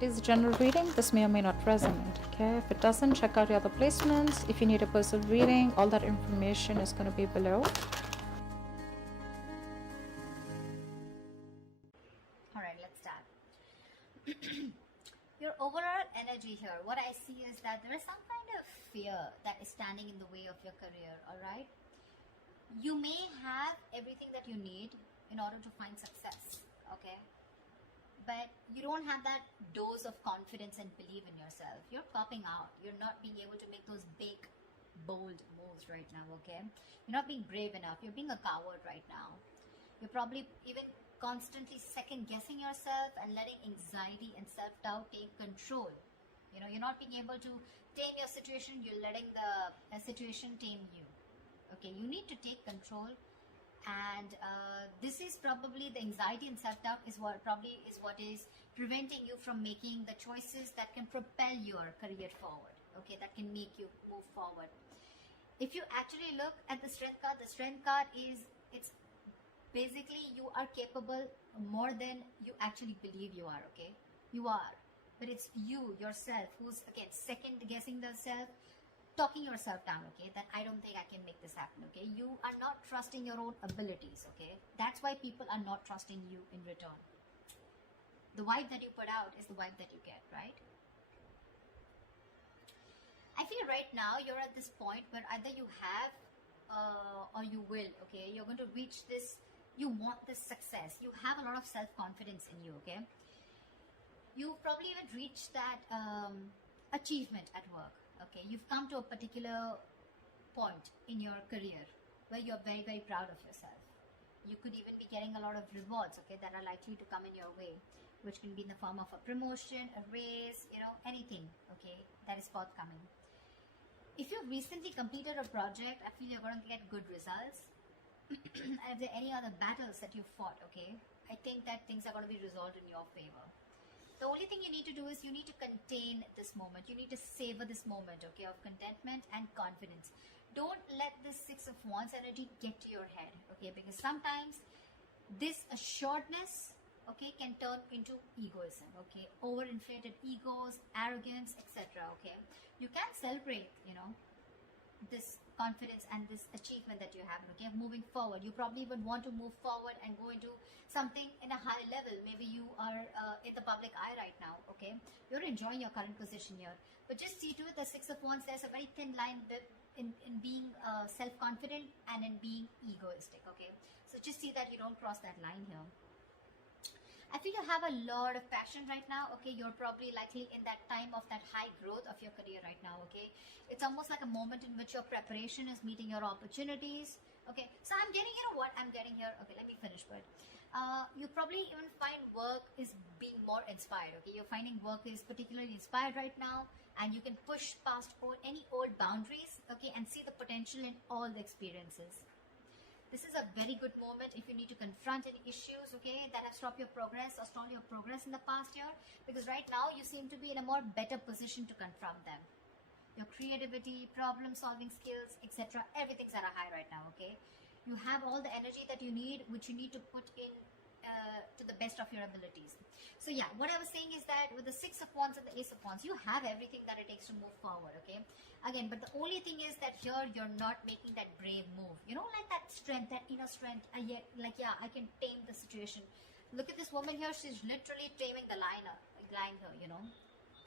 It is a general reading. This may or may not resonate. Okay, if it doesn't, check out your other placements. If you need a personal reading, all that information is going to be below. All right, let's start. Your overall energy here, what I see is that there is some kind of fear that is standing in the way of your career. All right, you may have everything that you need in order to find success. Okay, but you don't have that dose of confidence and belief in yourself. You're copping out. You're not being able to make those big, bold moves right now. Okay, you're not being brave enough. You're being a coward right now. You're probably even constantly second guessing yourself and letting anxiety and self-doubt take control. You know, you're not being able to tame your situation. You're letting the situation tame you. Okay, you need to take control. And this is probably the anxiety and self-doubt is what is preventing you from making the choices that can propel your career forward. Okay, that can make you move forward. If you actually look at the strength card is, it's basically you are capable more than you actually believe you are. Okay, you are, but it's you yourself who's again second guessing the self, talking yourself down. Okay, that I don't think I can make this happen. Okay, you are not trusting your own abilities. Okay, that's why people are not trusting you in return. The vibe that you put out is the vibe that you get, right? I feel right now you're at this point where either you have or you will. Okay, you're going to reach this. You want this success. You have a lot of self-confidence in you. Okay, you probably even reached that achievement at work. Okay, you've come to a particular point in your career where you're very, very proud of yourself. You could even be getting a lot of rewards, okay, that are likely to come in your way, which can be in the form of a promotion, a raise, you know, anything, okay, that is forthcoming. If you've recently completed a project, I feel you're going to get good results. And if there are any other battles that you fought, okay, I think that things are going to be resolved in your favor. The only thing you need to do is you need to contain this moment. You need to savor this moment, okay, of contentment and confidence. Don't let this Six of Wands energy get to your head, okay, because sometimes this assuredness, okay, can turn into egoism, okay, overinflated egos, arrogance, etc., okay. You can celebrate, you know, this confidence and this achievement that you have, okay, moving forward. You probably would want to move forward and go into something in a high level. Maybe you are in the public eye right now, okay, you're enjoying your current position here, but just see to it, the Six of Wands, there's a very thin line in being self-confident and in being egoistic, okay, so just see that you don't cross that line here. I feel you have a lot of passion right now, okay. You're probably likely in that time of that high growth of your career right now, okay. It's almost like a moment in which your preparation is meeting your opportunities, okay. So I'm getting, you know what I'm getting here, okay, let me finish, but you probably even find work is being more inspired, okay. You're finding work is particularly inspired right now, and you can push past any old boundaries, okay, and see the potential in all the experiences. This is a very good moment if you need to confront any issues, okay, that have stopped your progress or stalled your progress in the past year, because right now you seem to be in a more better position to confront them. Your creativity, problem solving skills, etc., everything's at a high right now, okay. You have all the energy that you need, which you need to put in to the best of your abilities. So yeah, what I was saying is that with the Six of Wands and the Ace of Wands, you have everything that it takes to move forward, okay. Again, but the only thing is that here you're not making that brave move, you know, like that strength, that inner strength, yet like, yeah, I can tame the situation. Look at this woman here, she's literally taming the line here, you know.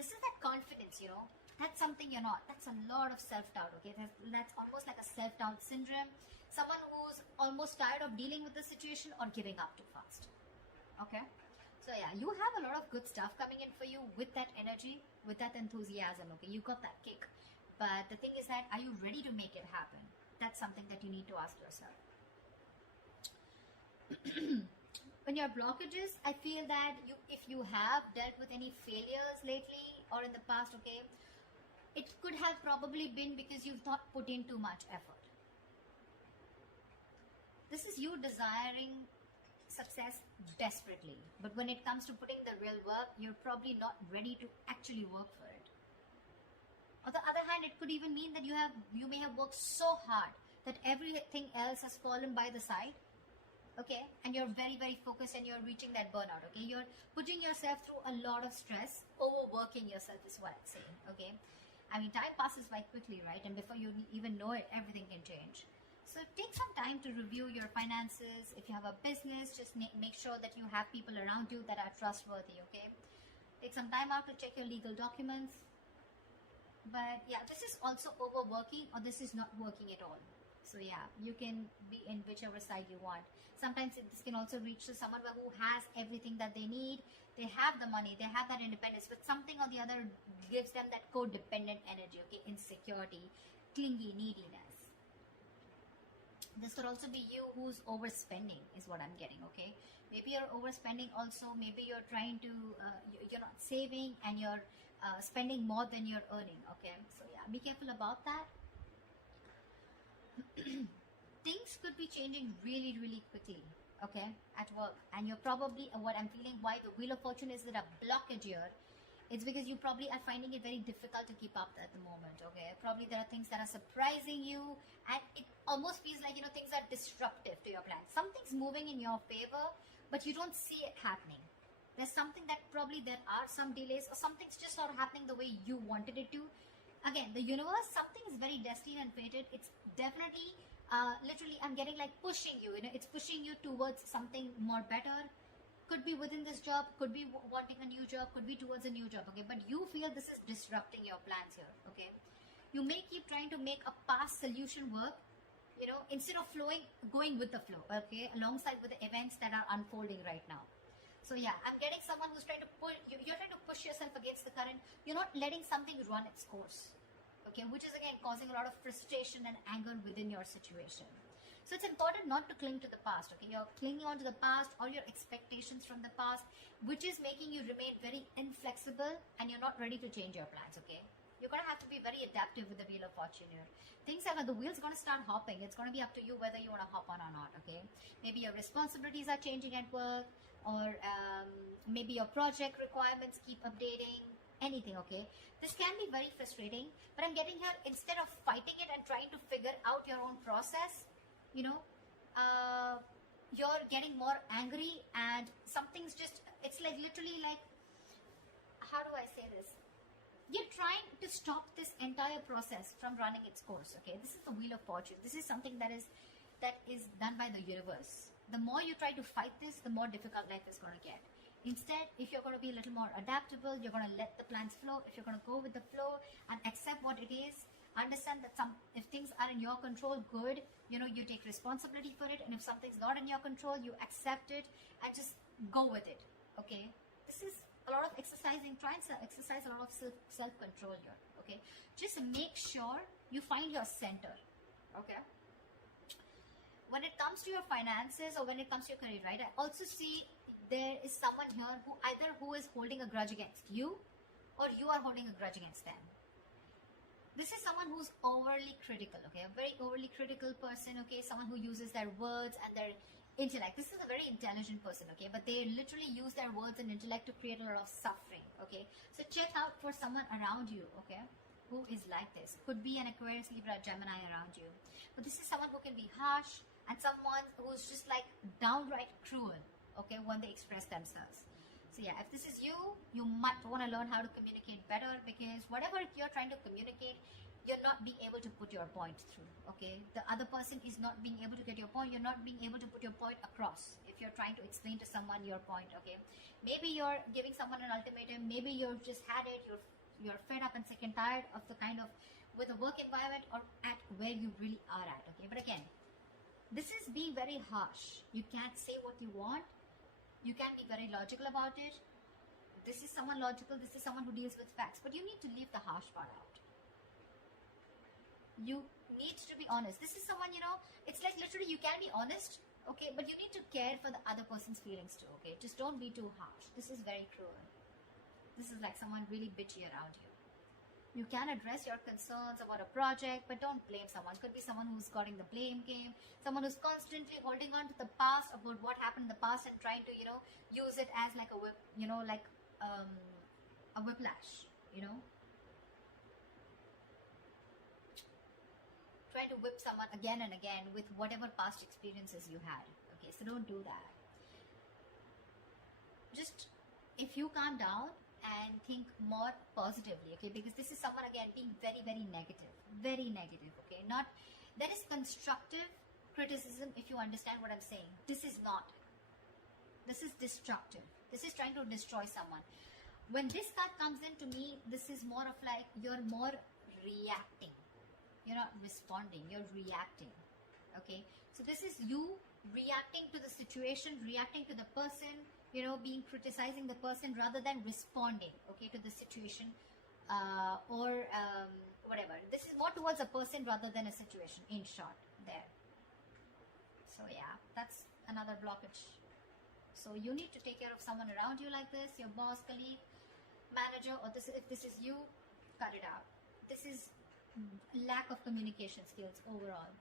This is that confidence, you know, that's something you're not. That's a lot of self-doubt, okay. That's almost like a self-doubt syndrome. Someone who's almost tired of dealing with the situation or giving up too fast, okay. So yeah, you have a lot of good stuff coming in for you with that energy, with that enthusiasm, okay. You got that kick, but the thing is that, are you ready to make it happen? That's something that you need to ask yourself. When your blockages, I feel that if you have dealt with any failures lately or in the past, okay, it could have probably been because you've not put in too much effort. This is you desiring success desperately, but when it comes to putting the real work, you're probably not ready to actually work for it. On the other hand, it could even mean that you may have worked so hard that everything else has fallen by the side, okay, and you're very, very focused and you're reaching that burnout, okay? You're putting yourself through a lot of stress, overworking yourself is what I'm saying, okay? I mean, time passes by quickly, right? And before you even know it, everything can change. So take some time to review your finances. If you have a business, just make sure that you have people around you that are trustworthy, okay? Take some time out to check your legal documents. But yeah, this is also overworking, or this is not working at all. So yeah, you can be in whichever side you want. Sometimes this can also reach to someone who has everything that they need. They have the money, they have that independence, but something or the other gives them that codependent energy, okay? Insecurity, clingy, neediness. This could also be you who's overspending, is what I'm getting, okay? Maybe you're overspending also. Maybe you're trying to, you're not saving and you're spending more than you're earning, okay? So yeah, be careful about that. Things could be changing really, really quickly, okay, at work. And you're probably, what I'm feeling, why the Wheel of Fortune is that a blockage here, it's because you probably are finding it very difficult to keep up at the moment, okay? Probably there are things that are surprising you, and it almost feels like, you know, things are disruptive to your plans. Something's moving in your favor, but you don't see it happening. There's something that probably there are some delays, or something's just not happening the way you wanted it to. Again, the universe, something is very destined and fated. It's definitely, literally, I'm getting like pushing you, you know, it's pushing you towards something more better. Could be within this job, could be wanting a new job, could be towards a new job, okay? But you feel this is disrupting your plans here, okay? You may keep trying to make a past solution work, you know, instead of going with the flow, okay? Alongside with the events that are unfolding right now. So yeah, I'm getting someone who's trying to pull, you're trying to push yourself against the current. You're not letting something run its course, okay? Which is again causing a lot of frustration and anger within your situation. So it's important not to cling to the past, okay? You're clinging on to the past, all your expectations from the past, which is making you remain very inflexible, and you're not ready to change your plans, okay? You're going to have to be very adaptive with the Wheel of Fortune here. Things are, the wheel's going to start hopping. It's going to be up to you whether you want to hop on or not, okay? Maybe your responsibilities are changing at work, or maybe your project requirements keep updating, anything, okay? This can be very frustrating, but I'm getting here, instead of fighting it and trying to figure out your own process, you know, you're getting more angry, and something's just, it's like literally like, how do I say this? You're trying to stop this entire process from running its course, okay? This is the Wheel of Fortune. This is something that is done by the universe. The more you try to fight this, the more difficult life is going to get. Instead, if you're going to be a little more adaptable, you're going to let the plans flow. If you're going to go with the flow and accept what it is, understand that if things are in your control, good, you know, you take responsibility for it. And if something's not in your control, you accept it and just go with it, okay? This is a lot of exercising. Try and exercise a lot of self-control here, okay? Just make sure you find your center, okay? When it comes to your finances, or when it comes to your career, right, I also see there is someone here who is holding a grudge against you, or you are holding a grudge against them. This is someone who's overly critical, okay? A very overly critical person, okay? Someone who uses their words and their intellect. This is a very intelligent person, okay? But they literally use their words and intellect to create a lot of suffering, okay? So check out for someone around you, okay, who is like this. Could be an Aquarius, Libra, Gemini around you. But this is someone who can be harsh, and someone who's just like downright cruel, okay, when they express themselves. So yeah, if this is you, you might want to learn how to communicate better, because whatever you're trying to communicate, you're not being able to put your point through, okay? The other person is not being able to get your point. You're not being able to put your point across if you're trying to explain to someone your point, okay? Maybe you're giving someone an ultimatum. Maybe you've just had it. You're fed up and sick and tired of the kind of, with the work environment, or at where you really are at, okay? But again, this is being very harsh. You can't say what you want. You can't be very logical about it. This is someone logical. This is someone who deals with facts. But you need to leave the harsh part out. You need to be honest. This is someone, you know, it's like literally you can be honest, okay, but you need to care for the other person's feelings too, okay? Just don't be too harsh. This is very cruel. This is like someone really bitchy around you. You can address your concerns about a project, but don't blame someone. Could be someone who's got in the blame game, someone who's constantly holding on to the past, about what happened in the past, and trying to, you know, use it as like a whip, you know, like a whiplash, you know. Trying to whip someone again and again with whatever past experiences you had, okay? okay? So don't do that. Just, if you calm down and think more positively, okay, because this is someone again being very, very negative, okay? Not, there is constructive criticism, if you understand what I'm saying. This is not, this is destructive, this is trying to destroy someone. When this card comes in, to me, this is more of like, you're more reacting, you're not responding, you're reacting, okay? So this is you reacting to the situation, reacting to the person, you know, being criticizing the person rather than responding, okay, to the situation, or whatever. This is more towards a person rather than a situation, in short, there. So yeah, that's another blockage. So you need to take care of someone around you like this, your boss, colleague, manager, or this, if this is you, cut it out. This is lack of communication skills overall.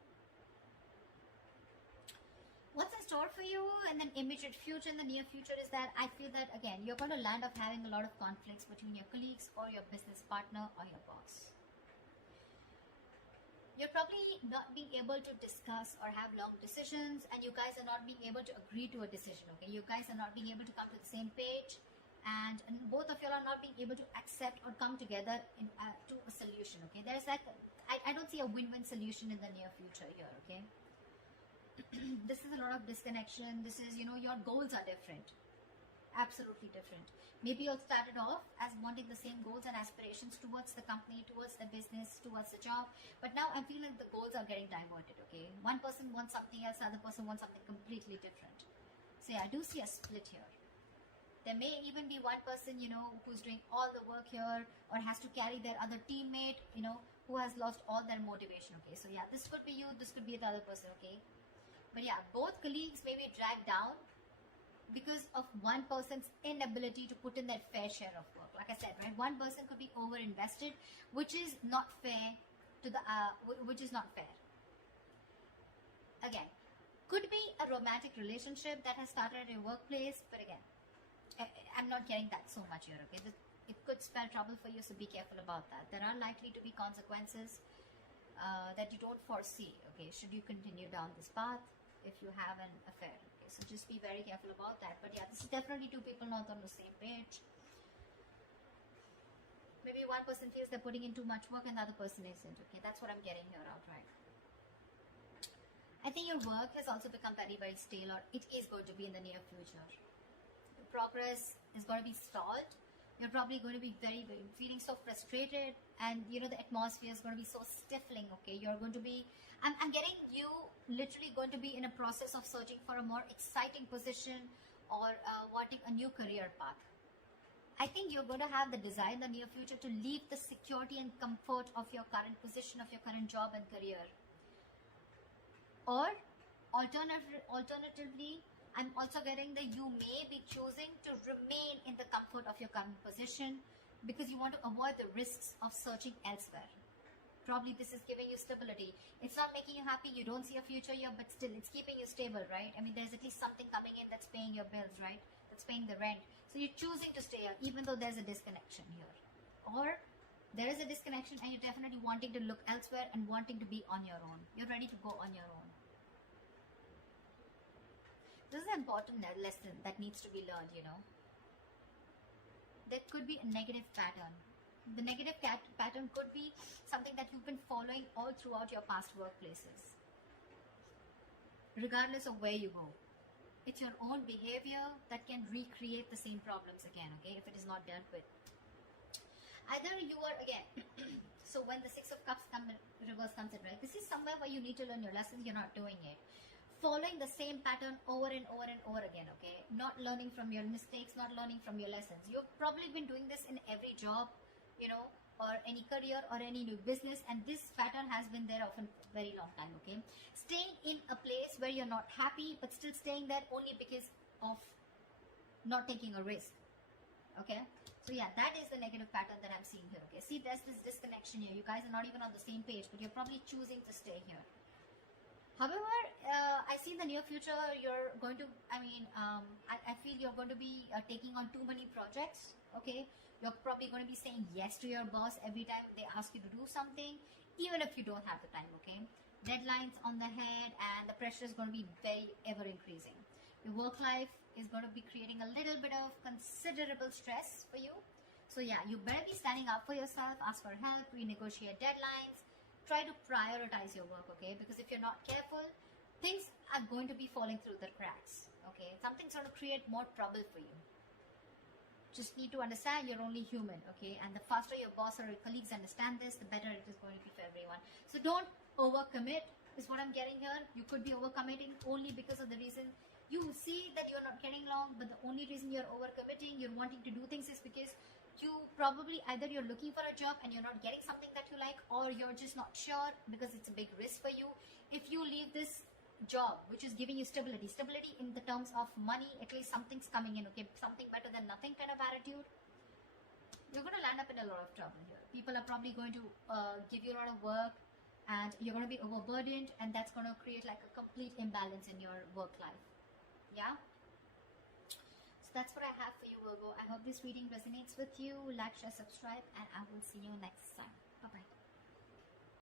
What's in store for you in the immediate future, in the near future, is that I feel that again you're going to land up having a lot of conflicts between your colleagues or your business partner or your boss. You're probably not being able to discuss or have long decisions, and you guys are not being able to agree to a decision, okay? You guys are not being able to come to the same page, and both of you are not being able to accept or come together to a solution, okay? There's like, I don't see a win-win solution in the near future here, okay? This is a lot of disconnection. This is, you know, your goals are different, absolutely different. Maybe you started off as wanting the same goals and aspirations towards the company, towards the business, towards the job, but now I feel like the goals are getting diverted, okay? One person wants something else, the other person wants something completely different. So yeah, I do see a split here. There may even be one person, you know, who's doing all the work here, or has to carry their other teammate, you know, who has lost all their motivation, okay? So yeah, this could be you, this could be the other person, okay? But yeah, both colleagues may be dragged down because of one person's inability to put in their fair share of work. Like I said, right, one person could be over invested, which is not fair to the which is not fair. Again, could be a romantic relationship that has started at your workplace, but again, I'm not getting that so much here, okay? It could spell trouble for you, so be careful about that. There are likely to be consequences that you don't foresee, okay, should you continue down this path if you have an affair, okay? So just be very careful about that. But yeah, this is definitely two people not on the same page. Maybe one person feels they're putting in too much work and the other person isn't, okay? That's what I'm getting here outright. I think your work has also become very, very stale, or it is going to be in the near future. The progress is going to be stalled. You're probably going to be very, very feeling so frustrated, and you know the atmosphere is going to be so stifling, okay? You're going to be, I'm getting you literally going to be in a process of searching for a more exciting position, or wanting a new career path. I think you're going to have the desire in the near future to leave the security and comfort of your current position, of your current job and career. Or alternatively, I'm also getting that you may be choosing to remain in the comfort of your current position because you want to avoid the risks of searching elsewhere. Probably this is giving you stability. It's not making you happy, you don't see a future here, but still it's keeping you stable, right? I mean, there's at least something coming in that's paying your bills, right? That's paying the rent. So you're choosing to stay here even though there's a disconnection here. Or there is a disconnection and you're definitely wanting to look elsewhere and wanting to be on your own. You're ready to go on your own. This is an important lesson that needs to be learned, you know. There could be a negative pattern. The negative pattern could be something that you've been following all throughout your past workplaces. Regardless of where you go. It's your own behavior that can recreate the same problems again, okay, if it is not dealt with. Either you are, again, so when the Six of Cups reverse comes in, right, this is somewhere where you need to learn your lessons, you're not doing it. Following the same pattern over and over and over again, okay? Not learning from your mistakes, not learning from your lessons. You've probably been doing this in every job, you know, or any career or any new business, and this pattern has been there often a very long time, okay? Staying in a place where you're not happy, but still staying there only because of not taking a risk, okay? So yeah, that is the negative pattern that I'm seeing here, okay? See, there's this disconnection here. You guys are not even on the same page, but you're probably choosing to stay here. However, I see in the near future you're going to, I feel you're going to be taking on too many projects, okay? You're probably going to be saying yes to your boss every time they ask you to do something, even if you don't have the time, okay? deadlines on the head, and the pressure is going to be very ever increasing. Your work life is going to be creating a little bit of considerable stress for you. So yeah, you better be standing up for yourself, ask for help, renegotiate deadlines, try to prioritize your work, okay? Because if you're not careful, things are going to be falling through the cracks, okay? Something's going to create more trouble for you. Just need to understand you're only human, okay? And the faster your boss or your colleagues understand this, the better it is going to be for everyone. So don't overcommit is what I'm getting here. You could be overcommitting only because of the reason you see that you're not getting along, but the only reason you're overcommitting, you're wanting to do things is because you probably either you're looking for a job and you're not getting something that you like, or you're just not sure because it's a big risk for you. If you leave this job which is giving you stability in the terms of money, at least something's coming in, okay, something better than nothing kind of attitude, you're going to land up in a lot of trouble here. People are probably going to give you a lot of work, and you're going to be overburdened, and that's going to create like a complete imbalance in your work life. Yeah, so that's what I have for you, Virgo. I hope this reading resonates with you. Like, share, subscribe, and I will see you next time.